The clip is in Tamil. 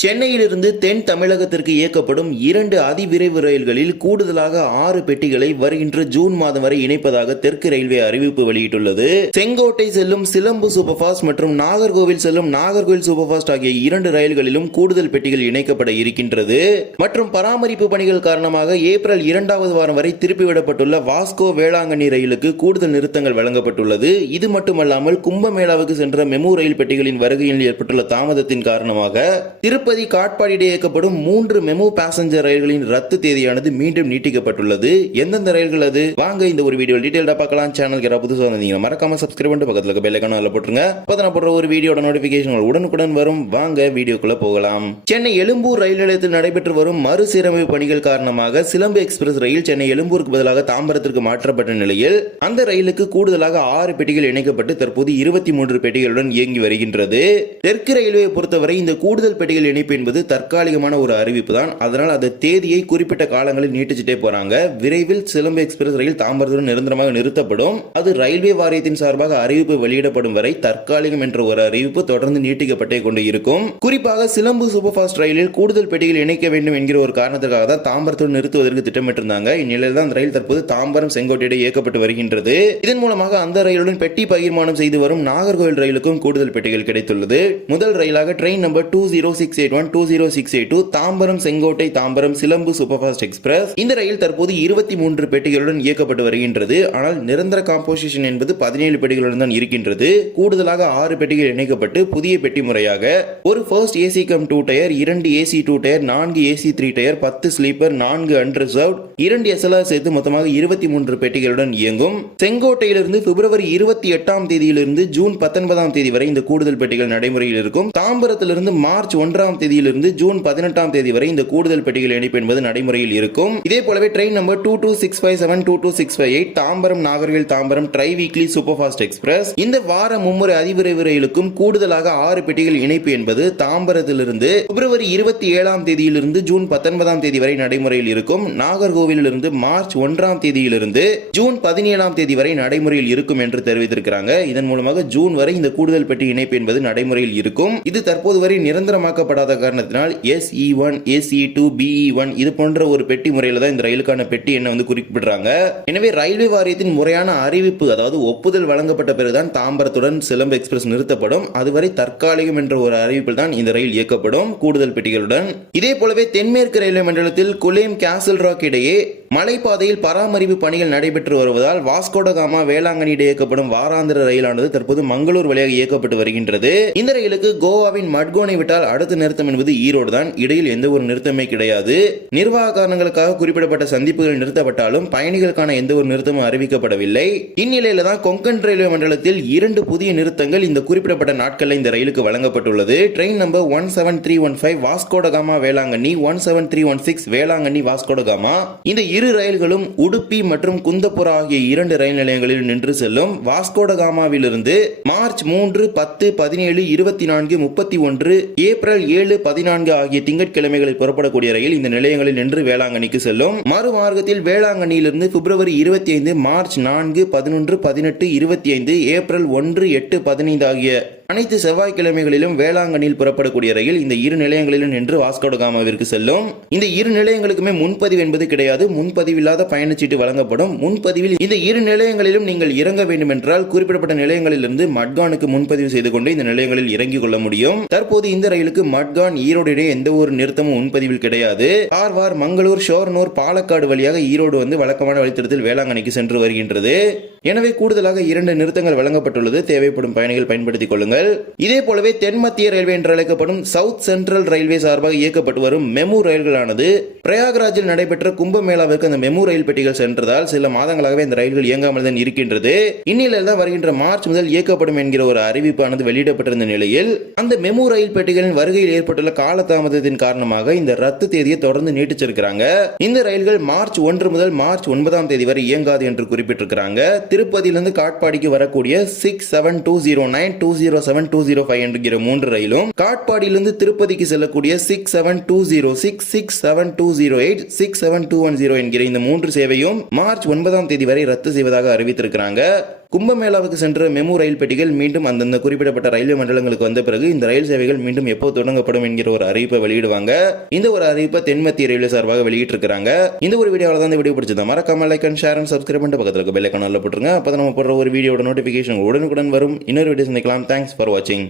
சென்னையிலிருந்து தென் தமிழகத்திற்கு இயக்கப்படும் இரண்டு அதிவிரைவு ரயில்களில் கூடுதலாக ஆறு பெட்டிகளை வருகின்ற ஜூன் மாதம் வரை இணைப்பதாக தெற்கு ரயில்வே அறிவிப்பு வெளியிட்டுள்ளது. செங்கோட்டை செல்லும் சிலம்பு சூப்பர்ஃபாஸ்ட் மற்றும் நாகர்கோவில் செல்லும் நாகர்கோவில் சூப்பர்பாஸ்ட் ஆகிய இரண்டு ரயில்களிலும் கூடுதல் பெட்டிகள் இணைக்கப்பட இருக்கின்றது. மற்றும் பராமரிப்பு பணிகள் காரணமாக ஏப்ரல் இரண்டாவது வாரம் வரை திருப்பிவிடப்பட்டுள்ள வாஸ்கோ வேளாங்கண்ணி ரயிலுக்கு கூடுதல் நிறுத்தங்கள் வழங்கப்பட்டுள்ளது. இது மட்டுமல்லாமல் கும்பமேளாவுக்கு சென்ற மெமு ரயில் பெட்டிகளின் வருகையில் ஏற்பட்டுள்ள தாமதத்தின் காரணமாக திருப்ப திருப்பதி காட்பாடி இடையே இயக்கப்படும் மூன்று மெமு பேசஞ்சர் ரயில்களின் ரத்து தேதியானது மீண்டும் நீட்டிக்கப்பட்டுள்ளது. எந்தெந்த ரயில்கள் அது? வாங்க இந்த ஒரு வீடியோ டீடைல்டா பார்க்கலாம். சேனல் யாராவது புதுசாக வந்தீங்கன்னா மறக்காம சப்ஸ்கிரைப் பண்ணிட்டு பக்கத்துல இருக்க பெல் ஐக்கான அதில் போட்டுருங்க. அப்போ நான் போடுற ஒரு வீடியோட நோட்டிபிகேஷன் உடனுக்குடன் வரும். வாங்க வீடியோக்குள்ள போகலாம். சென்னை எழும்பூர் ரயில் நிலையத்தில் நடைபெற்று வரும் மறுசீரமைப்பு பணிகள் காரணமாக சிலம்பு எக்ஸ்பிரஸ் ரயில் சென்னை எழும்பூருக்கு பதிலாக தாம்பரத்திற்கு மாற்றப்பட்ட நிலையில் அந்த ரயிலுக்கு கூடுதலாக ஆறு பெட்டிகள் இணைக்கப்பட்டு தற்போது இருபத்தி மூன்று பெட்டிகளுடன் இயங்கி வருகின்றது. தெற்கு ரயில்வே பொறுத்தவரை இந்த கூடுதல் பெட்டிகள் இணைப்பு என்பது தற்காலிகமான ஒரு அறிவிப்பு தான். அதனால் அந்த தேதியை குறிப்பிட்ட காலங்களில் நீட்டிச்சுட்டே போறாங்க. விரைவில் சிலம்பு எக்ஸ்பிரஸ் ரயில் தாம்பரத்துடன் நிரந்தரமாக நிறுத்தப்படும். அது ரயில்வே வாரியத்தின் சார்பாக அறிவிப்பு வெளியிடப்படும் வரை தற்காலிகம் என்ற ஒரு அறிவிப்பு தொடர்ந்து நீட்டிக்கப்பட்டே கொண்டு இருக்கும். குறிப்பாக சிலம்பு சூப்பர் ஃபாஸ்ட் ரயிலில் கூடுதல் பெட்டிகள் இணைக்க வேண்டும் என்கிற ஒரு காரணத்துக்காக தான் தாம்பரத்துடன் நிறுத்துவதற்கு திட்டமிட்டிருந்தாங்க. இந்நிலையில் தான் ரயில் தற்போது தாம்பரம் செங்கோட்டையிட இயக்கப்பட்டு வருகின்றது. இதன் மூலமாக அந்த ரயிலுடன் பெட்டி பகிர்மானம் செய்து வரும் நாகர்கோவில் ரயிலுக்கும் கூடுதல் பெட்டிகள் கிடைத்துள்ளது. முதல் ரயிலாக train number two zero six eight one two zero six eight two Tambaram Sengottai Tambaram Silambu superfast express இந்த ரயில் தற்போது இருபத்தி மூன்று பெட்டிகளுடன் இயக்கப்பட்டு வருகின்றது ஆனால் நிரந்தர காம்போசிஷன் என்பது பதினேழு பெட்டிகளுடன் தான் இருக்கின்றது கூடுதலாக ஆறு பெட்டிகள் இணைக்கப்பட்டு புதிய பெட்டி முறையாக ஒரு first AC cum two tier இரண்டு ஏசி டூ டயர் நான்கு ஏசி த்ரீ டயர் பத்து ஸ்லீப்பர் நான்கு அன்ரிசர்வ் இரண்டு எஸ்எல்ஆர் சேர்த்து மொத்தமாக இருபத்தி மூன்று பெட்டிகளுடன் இயங்கும் செங்கோட்டையிலிருந்து பிப்ரவரி இருபத்தி எட்டாம் தேதியிலிருந்து ஜூன் பத்தொன்பதாம் தேதி வரை இந்த கூடுதல் பெட்டிகள் நடைமுறையில் இருக்கும் தாம்பரத்திலிருந்து மார்ச் ஒன்றாம் தேதியிலிருந்து ஜூன் பதினெட்டாம் தேதி வரை இந்த கூடுதல் பெட்டிகள் இணைப்பு என்பது நடைமுறையில் இருக்கும். இதே போலவே train number two two six five seven two two six five eight Tambaram Nagercoil Tambaram tri weekly super fast express இந்த வார மும்முறை அதிவிரைவு ரயிலுக்கும் கூடுதலாக ஆறு பெட்டிகள் இணைப்பு என்பது தாம்பரத்திலிருந்து பிப்ரவரி இருபத்தி ஏழாம் தேதியிலிருந்து ஜூன் பத்தொன்பதாம் தேதி வரை நடைமுறையில் இருக்கும். நாகர்கோவிலிருந்து மார்ச் ஒன்றாம் தேதியிலிருந்து ஜூன் பதினேழாம் தேதி வரை நடைமுறையில் இருக்கும் என்று தெரிவித்திருக்கிறாங்க. இதன் மூலமாக ஜூன் வரை இந்த கூடுதல் பெட்டி இணைப்பு என்பது நடைமுறையில் இருக்கும். இது தற்போது வரை நிரந்தரமாக்கப்படாத காரணத்தினால் SE one SE two PE one இது போன்ற ஒரு பெட்டி முறையில் தான் இந்த ரயிலுக்கான பெட்டி எண்ணை வந்து குறிப்பிடுறாங்க. எனவே ரயில்வே வாரியத்தின் முறையான அறிவிப்பு அதாவது ஒப்புதல் வழங்கப்பட்ட பிறகுதான் தாம்பரத்துடன் சிலம்பு எக்ஸ்பிரஸ் நிறுத்தப்படும். அதுவரை தற்காலிகம் என்ற ஒரு அறிவிப்பில் தான் இந்த ரயில் இயக்கப்படும் கூடுதல் பெட்டிகளுடன். இதே போலவே தென்மேற்கு ரயில்வே மண்டலத்தில் குலேம் கேசல் ராக் இடையே மலைப்பாதையில் பராமரிப்பு பணிகள் நடைபெற்று வருவதால் வாஸ்கோடகாமா வேளாங்கண்ணி இயக்கப்படும் வாராந்திர ரயிலானது தற்போது மங்களூர் வழியாக இயக்கப்பட்டு வருகின்றது. இந்த ரயிலுக்கு கோவாவின் மட்கோனை விட்டால் அடுத்த நிறுத்தம் என்பது ஈரோடு தான். இடையில் எந்த ஒரு நிறுத்தமே கிடையாது. நிர்வாக காரணங்களுக்காக குறிப்பிடப்பட்ட சந்திப்புகள் நிறுத்தப்பட்டாலும் பயணிகளுக்கான எந்த ஒரு நிறுத்தமும் அறிவிக்கப்படவில்லை. இந்நிலையில தான் கொங்கன் ரயில்வே மண்டலத்தில் இரண்டு புதிய நிறுத்தங்கள் இந்த குறிப்பிடப்பட்ட நாட்களில் இந்த ரயிலுக்கு வழங்கப்பட்டுள்ளது. Train number one seven three one five Vasco da Gama Velankanni one seven three one six Velankanni Vasco da Gama இந்த இரு ரயில்களும் உடுப்பி மற்றும் குந்தப்புரா ஆகிய இரண்டு ரயில் நிலையங்களில் நின்று செல்லும் வாஸ்கோடகாமாவிலிருந்து மார்ச் மூன்று பத்து பதினேழு இருபத்தி நான்கு முப்பத்தி ஒன்று ஏப்ரல் ஏழு பதினான்கு ஆகிய திங்கட்கிழமைகளில் புறப்படக்கூடிய ரயில் இந்த நிலையங்களில் நின்று வேளாங்கண்ணிக்கு செல்லும். மறுமார்க்கத்தில் வேளாங்கண்ணியிலிருந்து பிப்ரவரி இருபத்தி ஐந்து மார்ச் நான்கு பதினொன்று பதினெட்டு இருபத்தி ஐந்து ஏப்ரல் ஒன்று எட்டு பதினைந்து ஆகிய அனைத்து செவ்வாய்க்கிழமைகளிலும் வேளாங்கண்ணியில் புறப்படக்கூடிய ரயில் இந்த இரு நிலையங்களிலும் நின்று வாஸ்கோடகாமாவிற்கு செல்லும். இந்த இரு நிலையங்களுக்குமே முன்பதிவு என்பது கிடையாது. முன்பதிவில்லாத பயணச்சீட்டு வழங்கப்படும். முன்பதிவில் இந்த இரு நிலையங்களிலும் நீங்கள் இறங்க வேண்டும் என்றால் குறிப்பிடப்பட்ட நிலையங்களிலிருந்து மட்கானுக்கு முன்பதிவு செய்து கொண்டு இந்த நிலையங்களில் இறங்கிக் கொள்ள முடியும். தற்போது இந்த ரயிலுக்கு மட்கான் ஈரோடு இடையே எந்த ஒரு நிறுத்தமும் முன்பதிவில் கிடையாது. கார்வார் மங்களூர் ஷோர்னூர் பாலக்காடு வழியாக ஈரோடு வந்து வழக்கமான வழித்தடத்தில் வேளாங்கண்ணிக்கு சென்று வருகின்றது. எனவே கூடுதலாக இரண்டு நிறுத்தங்கள் வழங்கப்பட்டுள்ளது. தேவைப்படும் பயணிகள் பயன்படுத்திக் கொள்ளுங்கள். இதே போலவே தென் மத்திய ரயில்வே என்று அழைக்கப்படும் சவுத் சென்ட்ரல் ரயில்வே சார்பாக இயக்கப்பட்டு வரும் மெமு ரயில்களானது. பிரயாக்ராஜில் நடைபெற்ற கும்பமேளாவிற்கு அந்த மெமு ரயில் பெட்டிகள் சென்றதால் சில மாதங்களாகவே இந்த ரயில்கள் இயங்காமல் தான் இருக்கின்றது. இந்நிலையில் தான் வருகின்ற மார்ச் முதல் இயக்கப்படும் என்கிற ஒரு அறிவிப்பானது வெளியிடப்பட்டிருந்த நிலையில் அந்த மெமு ரயில் பெட்டிகளின் வருகையில் ஏற்பட்டுள்ள காலதாமதத்தின் காரணமாக இந்த ரத்து தேதியை தொடர்ந்து நீட்டிச்சிருக்கிறாங்க. இந்த ரயில்கள் மார்ச் ஒன்று முதல் மார்ச் ஒன்பதாம் தேதி வரை இயங்காது என்று குறிப்பிட்டிருக்கிறாங்க. திருப்பதியிலிருந்து காட்பாடிக்கு வரக்கூடிய six seven two zero nine two zero seven two zero five என்கிற மூன்று ரயிலும் காட்பாடியிலிருந்து திருப்பதிக்கு செல்லக்கூடிய six seven two zero six six seven two zero eight six seven two one zero என்கிற இந்த மூன்று சேவையும் மார்ச் ஒன்பதாம் தேதி வரை ரத்து செய்வதாக அறிவித்திருக்கிறாங்க. கும்பமேளாவுக்கு சென்ற மெமு ரயில் பெட்டிகள் மீண்டும் அந்தந்த குறிப்பிடப்பட்ட ரயில்வே மண்டலங்களுக்கு வந்த பிறகு இந்த ரயில் சேவைகள் மீண்டும் எப்போ தொடங்கப்படும் என்கிற ஒரு அறிவிப்பை வெளியிடுவாங்க. இந்த ஒரு அறிவிப்பை தென்மத்திய ரயில்வே சார்பாக வெளியிட்டிருக்காங்க இந்த ஒரு வீடியோவில் தான் இந்த வீடியோ பிடிச்சது. மறக்காம like and share and subscribe பண்ணிட்டு பக்கத்தில் இருக்க பெல் போட்டுருங்க. அப்போ நம்ம போடுற ஒரு வீடியோட நோட்டிஃபிகேஷன் உடனுக்குடன் வரும். இன்னொரு வீடியோ சந்திக்கலாம். தேங்க்ஸ் ஃபார் வாட்சிங்